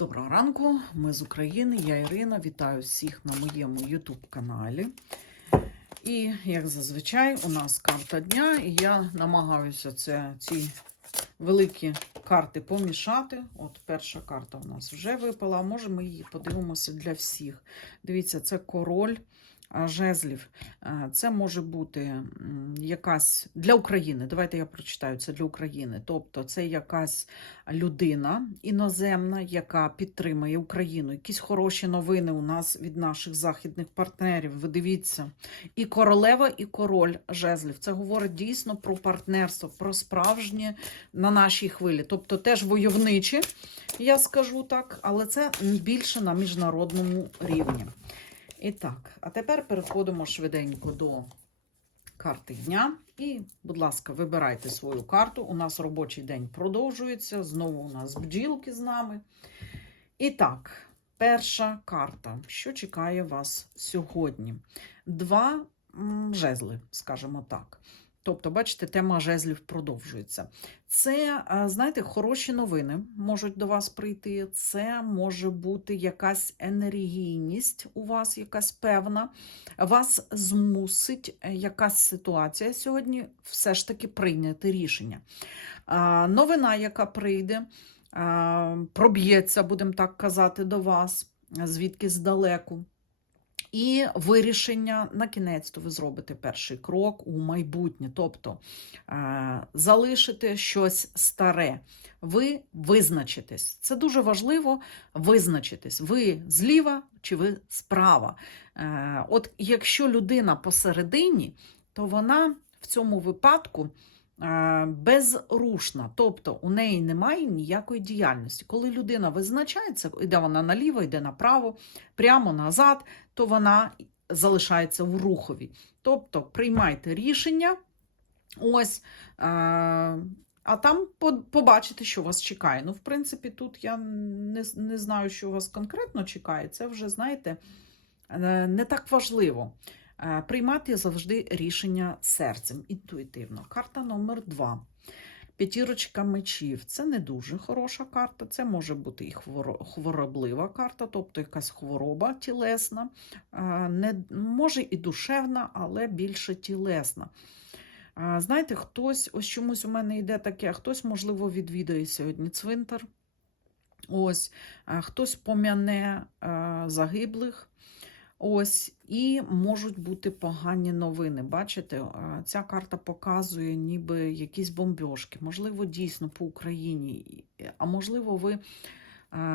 Доброго ранку, ми з України, я Ірина. Вітаю всіх на моєму YouTube каналі. І, як зазвичай, у нас карта дня, і я намагаюся це, ці великі карти помішати. От перша карта у нас вже випала, а може ми її подивимося для всіх. Дивіться, це король жезлів. Це може бути якась для України. Давайте я прочитаю це для України. Тобто, це якась людина іноземна, яка підтримує Україну. Якісь хороші новини у нас від наших західних партнерів. Ви дивіться. І королева, і король жезлів. Це говорить дійсно про партнерство, про справжнє на нашій хвилі. Тобто теж войовничі, я скажу так, але це більше на міжнародному рівні. І так, а тепер переходимо швиденько до карти дня. І, будь ласка, вибирайте свою карту. У нас робочий день продовжується. Знову у нас бджілки з нами. І так, перша карта. Що чекає вас сьогодні? Два жезли, скажімо так. Тобто, бачите, тема жезлів продовжується. Це, знаєте, хороші новини можуть до вас прийти. Це може бути якась енергійність у вас, якась певна. Вас змусить е, якась ситуація сьогодні все ж таки прийняти рішення. Новина, яка прийде, проб'ється, будемо так казати, до вас, звідки здалеку. І вирішення на кінець то ви зробите перший крок у майбутнє, тобто е, залишите щось старе. Ви визначитесь. Це дуже важливо визначитись. Ви зліва чи ви справа. Е, От якщо людина посередині, то вона в цьому випадку безрушна, тобто у неї немає ніякої діяльності. Коли людина визначається, йде вона наліво, йде направо, прямо назад, то вона залишається в рухові. Тобто приймайте рішення, ось, е, а там побачите, що вас чекає. Ну, в принципі, тут я не, не знаю, що вас конкретно чекає. Це вже, знаєте, е, не так важливо. Е, Приймати завжди рішення серцем, інтуїтивно. Карта номер два. П'ятірочка мечів це не дуже хороша карта. Це може бути і хвороблива карта, тобто якась хвороба тілесна, е, не, може і душевна, але більше тілесна. Е, Знаєте, хтось, ось чомусь у мене йде таке, хтось, можливо, відвідає сьогодні цвинтар. Ось, хтось пом'яне загиблих. Ось, і можуть бути погані новини. Бачите, ця карта показує ніби якісь бомбьошки, можливо, дійсно по Україні, а можливо, ви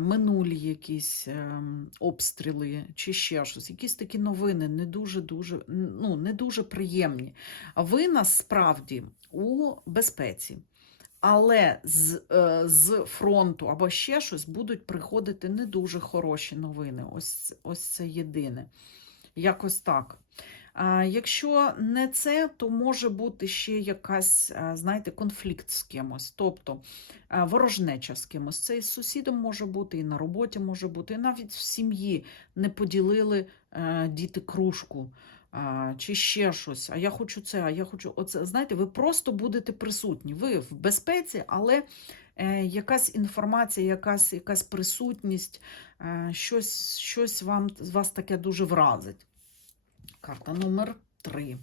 минулі якісь ем, обстріли чи ще щось. Якісь такі новини не дуже дуже ну, не дуже приємні. Ви насправді у безпеці. Але з, е, з фронту або ще щось будуть приходити не дуже хороші новини. Ось, ось це єдине. Якось так. А, якщо не це, то може бути ще якась, знаєте, конфлікт з кимось, тобто ворожнеча з кимось. Це і з сусідом може бути, і на роботі може бути, і навіть в сім'ї не поділили е, діти кружку. Чи ще щось, а я хочу це, а я хочу оце. Знаєте, ви просто будете присутні. Ви в безпеці, але е, якась інформація, якась, якась присутність, е, щось, щось вам, вас таке дуже вразить. Карта номер 3.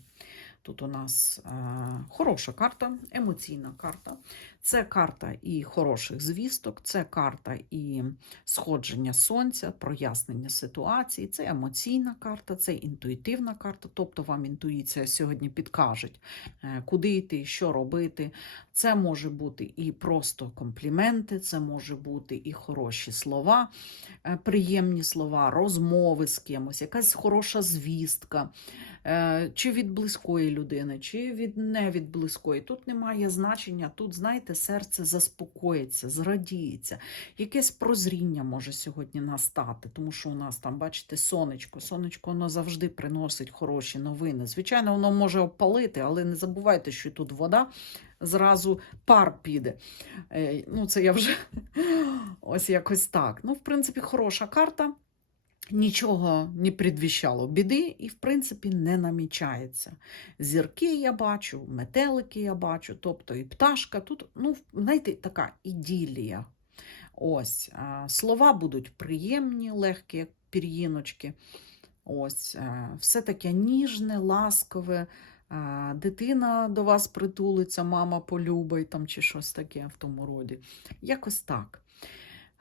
Тут у нас е, хороша карта, емоційна карта. Це карта і хороших звісток, це карта і сходження сонця, прояснення ситуації, це емоційна карта, це інтуїтивна карта, тобто вам інтуїція сьогодні підкаже, куди йти, що робити. Це може бути і просто компліменти, це може бути і хороші слова, е, приємні слова, розмови з кимось, якась хороша звістка, чи від близької людини, чи від не від близької. Тут немає значення, тут, знаєте, серце заспокоїться, зрадіється. Якесь прозріння може сьогодні настати, тому що у нас там, бачите, сонечко. Сонечко воно завжди приносить хороші новини. Звичайно, воно може опалити, але не забувайте, що тут вода. Зразу пар піде. Е, Ну, це я вже ось якось так. Ну, в принципі, хороша карта. Нічого не предвіщало біди і, в принципі, не намічається. Зірки я бачу, метелики я бачу, тобто і пташка. Тут, ну, знаєте, така іділія. Ось, слова будуть приємні, легкі, як пір'їночки. Ось, все таке ніжне, ласкове. Дитина до вас притулиться, мама полюбить там чи щось таке в тому роді. Якось так.